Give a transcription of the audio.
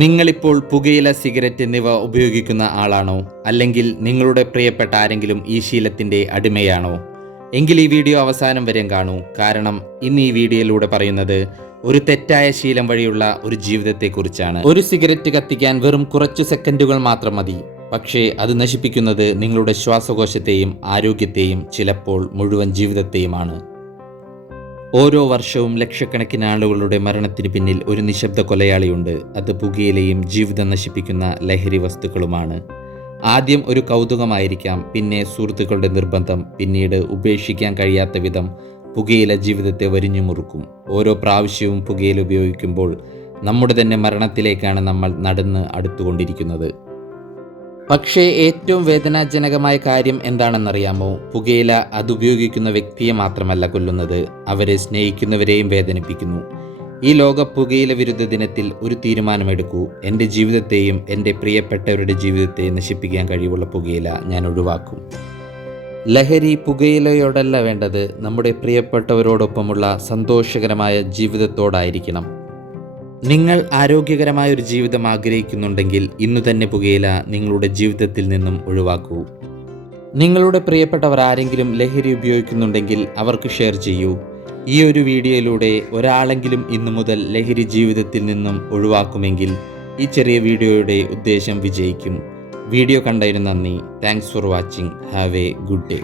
നിങ്ങളിപ്പോൾ പുകയില, സിഗരറ്റ് എന്നിവ ഉപയോഗിക്കുന്ന ആളാണോ? അല്ലെങ്കിൽ നിങ്ങളുടെ പ്രിയപ്പെട്ട ആരെങ്കിലും ഈ ശീലത്തിൻ്റെ അടിമയാണോ? എങ്കിൽ ഈ വീഡിയോ അവസാനം വരെയും കാണൂ. കാരണം ഇന്ന് ഈ വീഡിയോയിലൂടെ പറയുന്നത് ഒരു തെറ്റായ ശീലം വഴിയുള്ള ഒരു ജീവിതത്തെക്കുറിച്ചാണ്. ഒരു സിഗരറ്റ് കത്തിക്കാൻ വെറും കുറച്ചു സെക്കൻഡുകൾ മാത്രം മതി. പക്ഷേ അത് നശിപ്പിക്കുന്നത് നിങ്ങളുടെ ശ്വാസകോശത്തെയും ആരോഗ്യത്തെയും, ചിലപ്പോൾ മുഴുവൻ ജീവിതത്തെയുമാണ്. ഓരോ വർഷവും ലക്ഷക്കണക്കിന് ആളുകളുടെ മരണത്തിന് പിന്നിൽ ഒരു നിശബ്ദ കൊലയാളിയുണ്ട്. അത് പുകയിലയും ജീവിതം നശിപ്പിക്കുന്ന ലഹരി വസ്തുക്കളുമാണ്. ആദ്യം ഒരു കൗതുകമായിരിക്കാം, പിന്നെ സുഹൃത്തുക്കളുടെ നിർബന്ധം, പിന്നീട് ഉപേക്ഷിക്കാൻ കഴിയാത്ത വിധം പുകയില ജീവിതത്തെ വരിഞ്ഞു മുറുക്കും. ഓരോ പ്രാവശ്യവും പുകയില ഉപയോഗിക്കുമ്പോൾ നമ്മുടെ തന്നെ മരണത്തിലേക്കാണ് നമ്മൾ നടന്ന് അടുത്തുകൊണ്ടിരിക്കുന്നത്. പക്ഷേ ഏറ്റവും വേദനാജനകമായ കാര്യം എന്താണെന്നറിയാമോ? പുകയില അതുപയോഗിക്കുന്ന വ്യക്തിയെ മാത്രമല്ല കൊല്ലുന്നത്, അവരെ സ്നേഹിക്കുന്നവരെയും വേദനിപ്പിക്കുന്നു. ഈ ലോക പുകയില വിരുദ്ധ ദിനത്തിൽ ഒരു തീരുമാനമെടുക്കൂ. എൻ്റെ ജീവിതത്തെയും എൻ്റെ പ്രിയപ്പെട്ടവരുടെ ജീവിതത്തെയും നശിപ്പിക്കാൻ കഴിവുള്ള പുകയില ഞാൻ ഒഴിവാക്കും. ലഹരി പുകയിലയോടല്ല വേണ്ടത്, നമ്മുടെ പ്രിയപ്പെട്ടവരോടൊപ്പമുള്ള സന്തോഷകരമായ ജീവിതത്തോടായിരിക്കണം. നിങ്ങൾ ആരോഗ്യകരമായ ഒരു ജീവിതം ആഗ്രഹിക്കുന്നുണ്ടെങ്കിൽ ഇന്നു തന്നെ പുകയില നിങ്ങളുടെ ജീവിതത്തിൽ നിന്നും ഒഴിവാക്കൂ. നിങ്ങളുടെ പ്രിയപ്പെട്ടവർ ആരെങ്കിലും ലഹരി ഉപയോഗിക്കുന്നുണ്ടെങ്കിൽ അവർക്ക് ഷെയർ ചെയ്യൂ. ഈ ഒരു വീഡിയോയിലൂടെ ഒരാളെങ്കിലും ഇന്നു മുതൽ ലഹരി ജീവിതത്തിൽ നിന്നും ഒഴിവാക്കുമെങ്കിൽ ഈ ചെറിയ വീഡിയോയുടെ ഉദ്ദേശം വിജയിക്കും. വീഡിയോ കണ്ടതിന് നന്ദി. Thanks for watching. Have A good day.